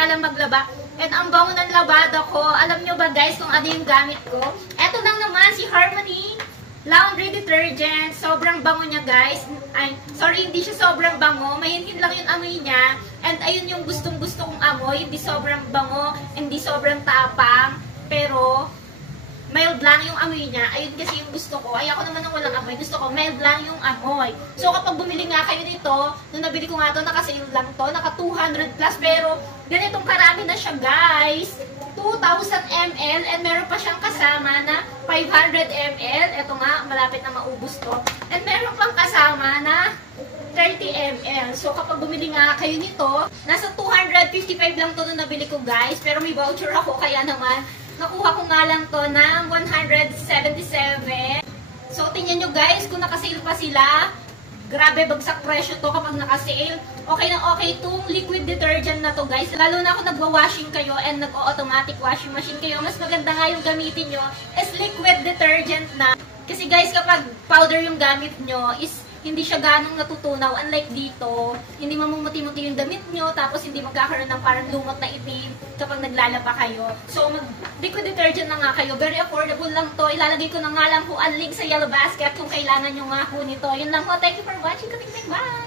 nga lang maglaba. And ang bango ng labada ko, alam nyo ba guys kung ano yung gamit ko? Eto lang naman, si Harmony Laundry Detergent. Sobrang bango niya guys. Ay, sorry, hindi siya sobrang bango. Mahinhin lang yung amoy niya. And ayun yung gustong-gusto kong amoy. Hindi sobrang bango, hindi sobrang tapang. Pero, mild lang yung amoy niya. Ayun kasi yung gusto ko. Ay, ako naman ang walang amoy. Gusto ko, mild lang yung amoy. So, kapag bumili nga kayo nito, nung nabili ko nga to, naka-sale lang to. Naka 200 plus. Pero, ganitong karami na siya, guys. 2,000 ml. And meron pa siyang kasama na 500 ml. Ito nga, malapit na maubos to. And meron pang kasama na 30 ml. So, kapag bumili nga kayo nito, nasa 255 lang to nung nabili ko, guys. Pero may voucher ako, kaya naman, nakuha ko nga lang to ng 177. So, tingnan nyo guys, kung nakasale pa sila, grabe bagsak presyo to kapag nakasale. Okay na okay itong liquid detergent na to guys. Lalo na kung nagwa-washing kayo and nag-automatic washing machine kayo, mas maganda nga yung gamitin nyo is liquid detergent na. Kasi guys, kapag powder yung gamit nyo, is hindi siya ganong natutunaw. Unlike dito, hindi mamumuti-muti yung damit nyo, tapos hindi magkakaroon ng parang lumot na itim kapag naglalaba kayo. So, liquid detergent na nga kayo. Very affordable lang to. Ilalagay ko na nga lang po ang link sa yellow basket kung kailangan nyo nga po nito. Yun lang po. Thank you for watching. Bye!